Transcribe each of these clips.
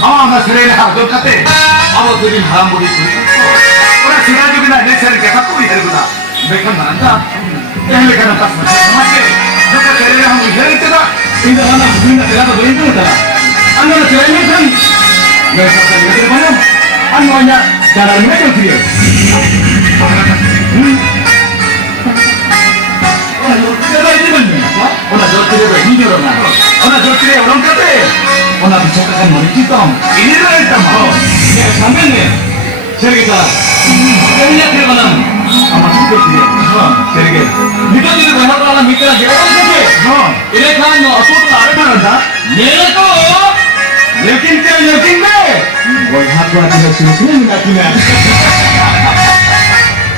나 그래 하도 같대. 아버지님 하람보리 그래 지나주기나 내 차를 갖고 이래구나. 맥한 난다. 엘레가는 딱 맞게. 저거 그래 한번 해야 되다. 근데 하나 부인다 내가 더 힘들다. 안 그러나 제가 이면 내가 사실 이렇게 보면 안 뭐냐 나라는 왜 그렇게 해? 내가 이러면 오나 저 그래도 힘들어나. 오나 저 그래 오는 것들. 오나 비춰가는 머리 찌똥. 이리로 했다 뭐. 내가 잠깐네. 저기다. 여기야 들어가는. 아마 죽겠지. 저렇게. 믿어지는 거 하고 하나 믿더라. 내가 어떻게? 이래 가는 너 소도 나를 타는다. 내가 또. 여긴 때 여긴 때. 뭘 하고 하는 거 지금 그냥 같으네.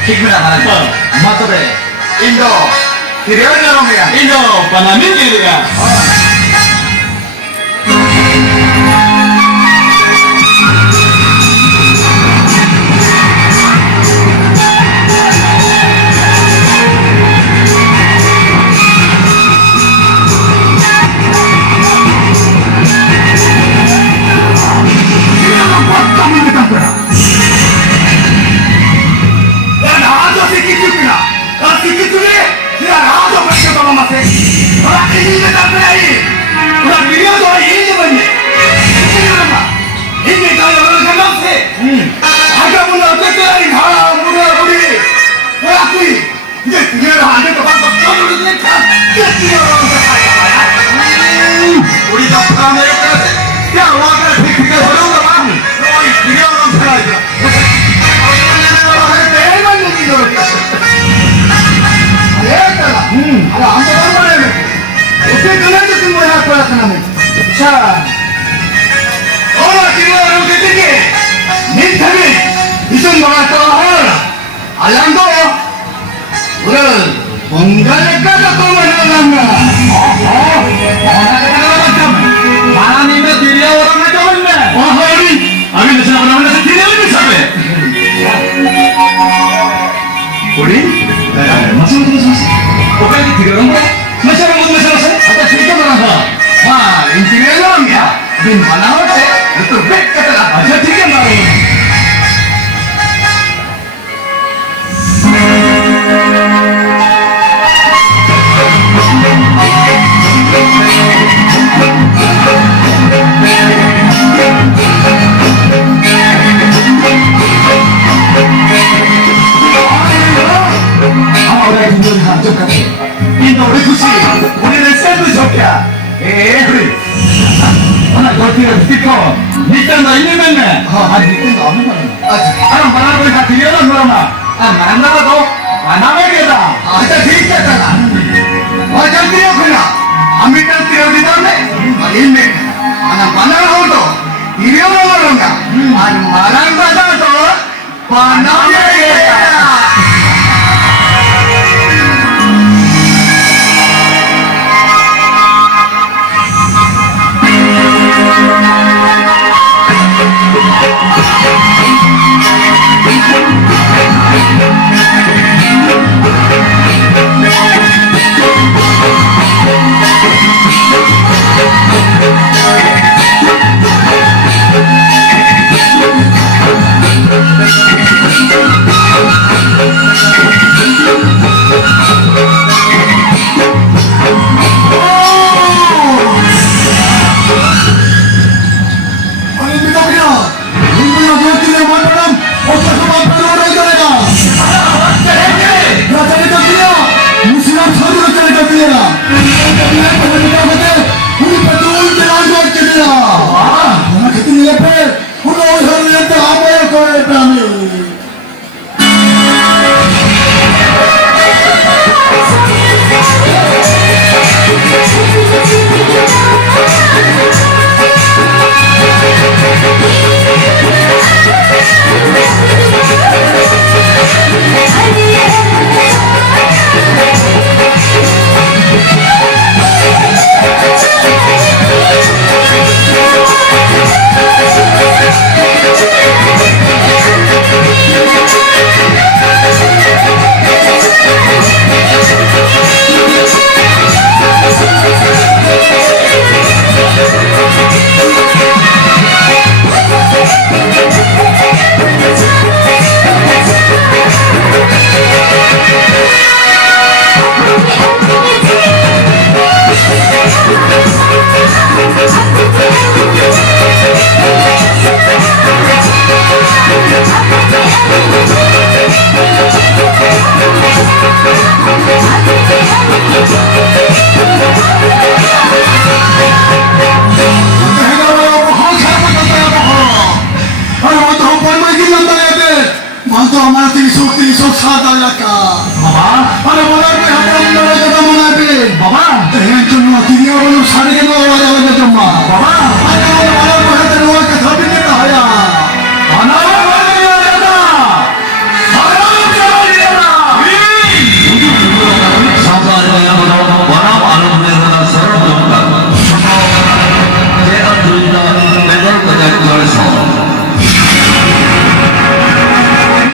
기분아 말한다. 맞더래. 인도. Kirian orang ya? Indo, panamin gitu ya? 자, 지금 어떻게 민타민 이선 나갔다 알랑도 오늘 뭔가를 까졌고 말이었나? 하나님의 드려오라는 게 없네. 아멘. 지나가면서 드려오는 사회. 우리 마찬가지 드려오는 거? 마찬가지. 아까 진짜 말한다. intinya lo ya, bin mana hote, betul bet kata lah, aja tiga baru. Udah tinggal hancur kan? Ini udah kusi, udah reset tuh joknya. 그래. 하나 더 찍어. 니딴 거 있는데. 니딴 거 아무 말이야. 하나 말하고 다 들려라 그러나. 만나도 만나야겠다. 자 들켰잖아. 잘 들려 그냥. 안 믿는 들어지던데. 있네. 하나 만나고도 이려고 그런가. 말한 거다도 만나야겠다. Thank you.